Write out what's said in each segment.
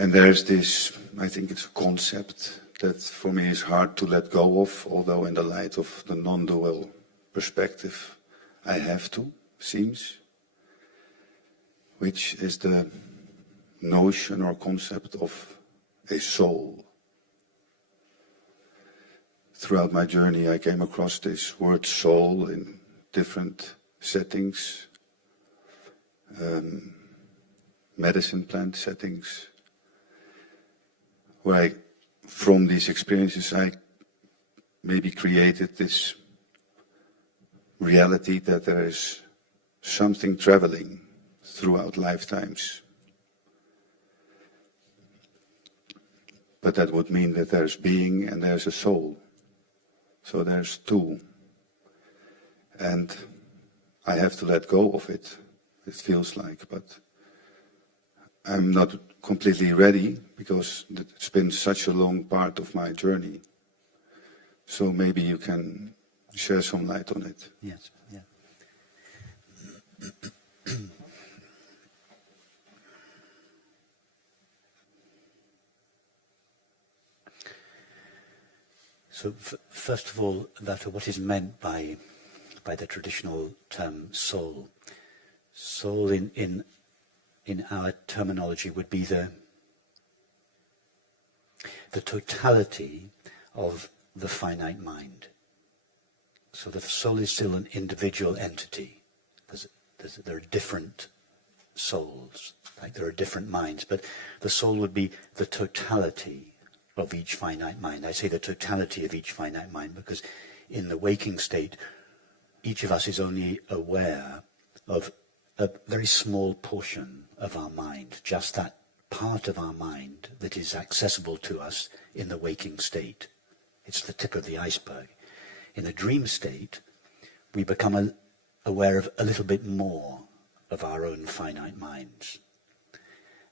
And there's this, I think it's a concept that for me is hard to let go of, although in the light of the non-dual perspective I have to, seems, which is the notion or concept of a soul. Throughout my journey I came across this word soul in different settings, medicine plant settings, where from these experiences I maybe created this reality that there is something traveling throughout lifetimes. But that would mean that there's being and there's a soul. So there's two. And I have to let go of it, it feels like, but I'm not completely ready because it's been such a long part of my journey. So maybe you can share some light on it. Yes, yeah. So first of all, that what is meant by the traditional term soul. Soul in our terminology would be the totality of the finite mind. So the soul is still an individual entity. There are different souls, like there are different minds, but the soul would be the totality of each finite mind. I say the totality of each finite mind because in the waking state, each of us is only aware of a very small portion of our mind, just that part of our mind that is accessible to us in the waking state. It's the tip of the iceberg. In the dream state, we become aware of a little bit more of our own finite minds.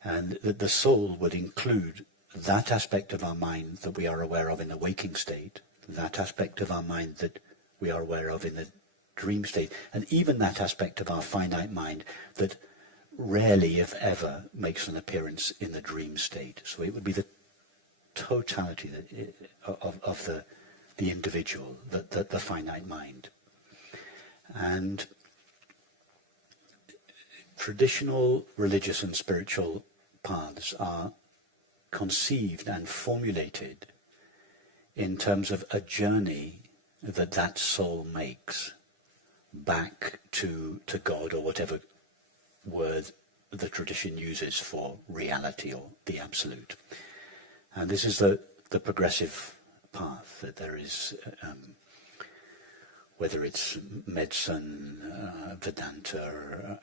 And the soul would include that aspect of our mind that we are aware of in the waking state, that aspect of our mind that we are aware of in the dream state, and even that aspect of our finite mind that rarely, if ever, makes an appearance in the dream state. So it would be the totality of the individual, the finite mind. And traditional religious and spiritual paths are conceived and formulated in terms of a journey that soul makes back to God, or whatever word the tradition uses for reality or the absolute. And this is the progressive path, that there is, whether it's medicine, Vedanta,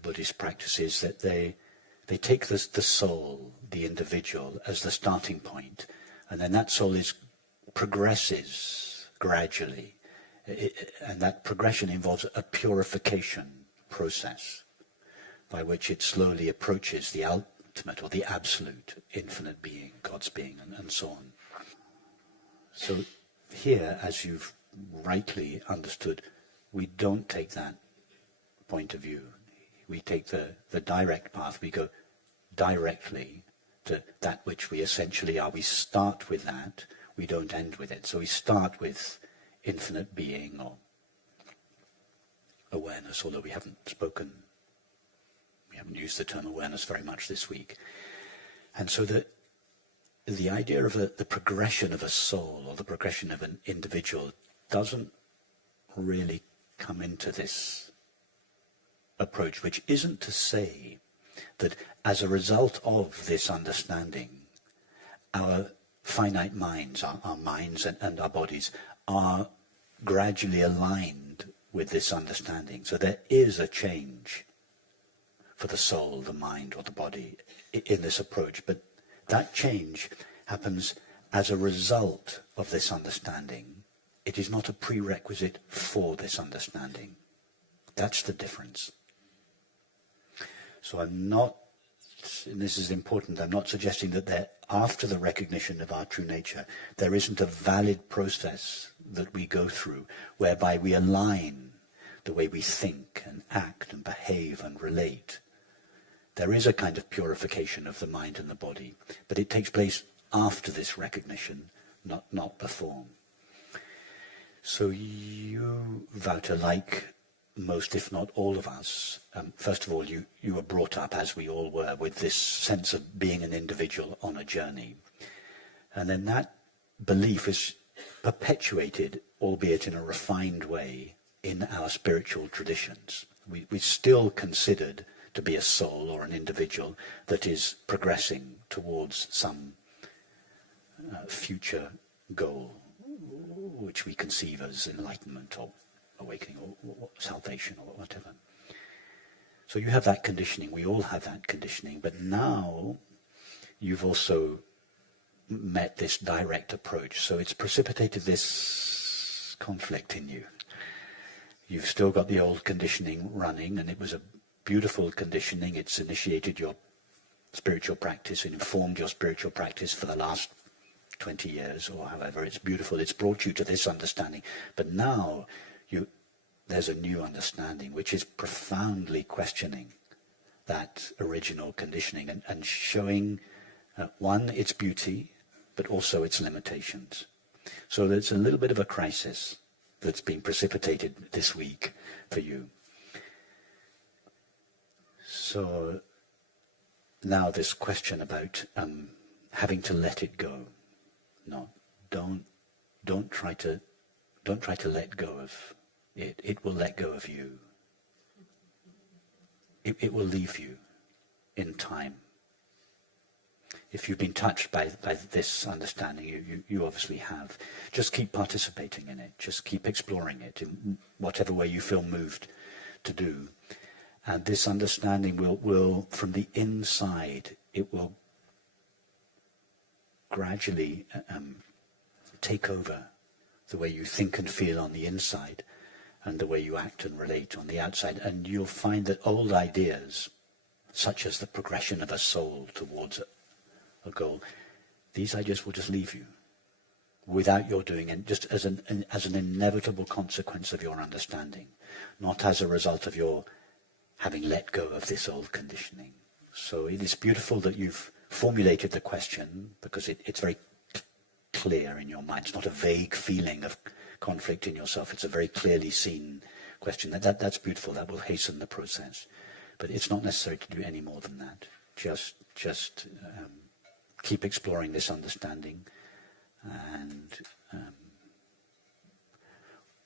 Buddhist practices, that they take the soul, the individual, as the starting point, and then that soul progresses gradually, and that progression involves a purification process by which it slowly approaches the ultimate or the absolute infinite being, God's being, and so on. So here, as you've rightly understood, we don't take that point of view. We take the direct path. We go directly to that which we essentially are. We start with that. We don't end with it. So we start with infinite being or awareness, although we haven't used the term awareness very much this week. And so the idea of the progression of a soul or the progression of an individual doesn't really come into this approach, which isn't to say that as a result of this understanding, our finite minds, our minds and our bodies are gradually aligned with this understanding. So there is a change for the soul, the mind, or the body in this approach, but that change happens as a result of this understanding. It is not a prerequisite for this understanding. That's the difference. So I'm not, and this is important, I'm not suggesting that after the recognition of our true nature, there isn't a valid process that we go through whereby we align the way we think and act and behave and relate there is a kind of purification of the mind and the body, but it takes place after this recognition, not before. So you, Wouter, like most, if not all of us, first of all, you were brought up, as we all were, with this sense of being an individual on a journey. And then that belief is perpetuated, albeit in a refined way, in our spiritual traditions. We still considered to be a soul or an individual that is progressing towards some future goal, which we conceive as enlightenment or awakening or salvation or whatever. So you have that conditioning, we all have that conditioning, but now you've also met this direct approach, so it's precipitated this conflict in you. You've still got the old conditioning running, and it was a beautiful conditioning. It's initiated your spiritual practice and informed your spiritual practice for the last 20 years or however. It's beautiful. It's brought you to this understanding. But now there's a new understanding which is profoundly questioning that original conditioning and showing, one, its beauty, but also its limitations. So there's a little bit of a crisis that's been precipitated this week for you. So now this question about having to let it go. No, don't try to let go of it. It will let go of you. It will leave you in time. If you've been touched by this understanding, you obviously have. Just keep participating in it. Just keep exploring it in whatever way you feel moved to do. And this understanding will from the inside, it will gradually take over the way you think and feel on the inside and the way you act and relate on the outside. And you'll find that old ideas, such as the progression of a soul towards a goal, these ideas will just leave you without your doing it, just as an inevitable consequence of your understanding, not as a result of your having let go of this old conditioning. So it is beautiful that you've formulated the question, because it's very clear in your mind. It's not a vague feeling of conflict in yourself. It's a very clearly seen question. That's beautiful. That will hasten the process. But it's not necessary to do any more than that. Just keep exploring this understanding, and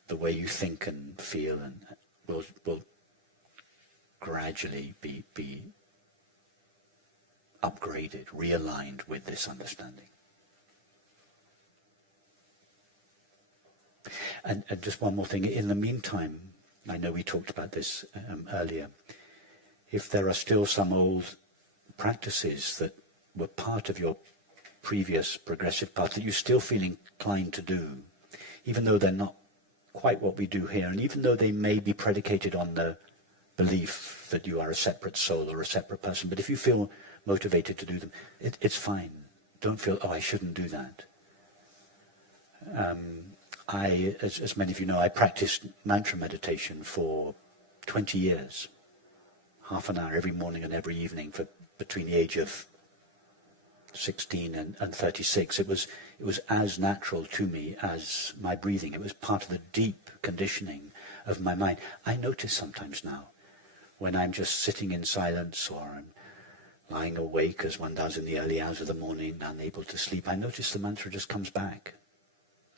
the way you think and feel and will gradually be upgraded, realigned with this understanding. And just one more thing. In the meantime, I know we talked about this earlier, if there are still some old practices that were part of your previous progressive path that you still feel inclined to do, even though they're not quite what we do here, and even though they may be predicated on the belief that you are a separate soul or a separate person, but if you feel motivated to do them, it's fine. Don't feel, I shouldn't do that. As many of you know, I practiced mantra meditation for 20 years, half an hour every morning and every evening for between the age of 16 and 36. It was as natural to me as my breathing. It was part of the deep conditioning of my mind. I notice sometimes now, when I'm just sitting in silence or I'm lying awake as one does in the early hours of the morning, unable to sleep, I notice the mantra just comes back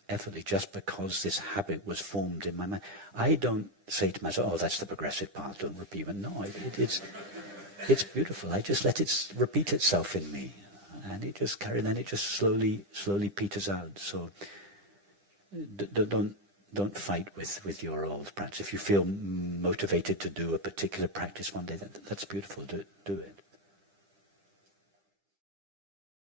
effortlessly, just because this habit was formed in my mind. I don't say to myself, oh, that's the progressive path, don't repeat it. No, it's beautiful. I just let it repeat itself in me. And it just carries, and it just slowly peters out. So don't fight with your old practice. If you feel motivated to do a particular practice one day, that's beautiful. Do it.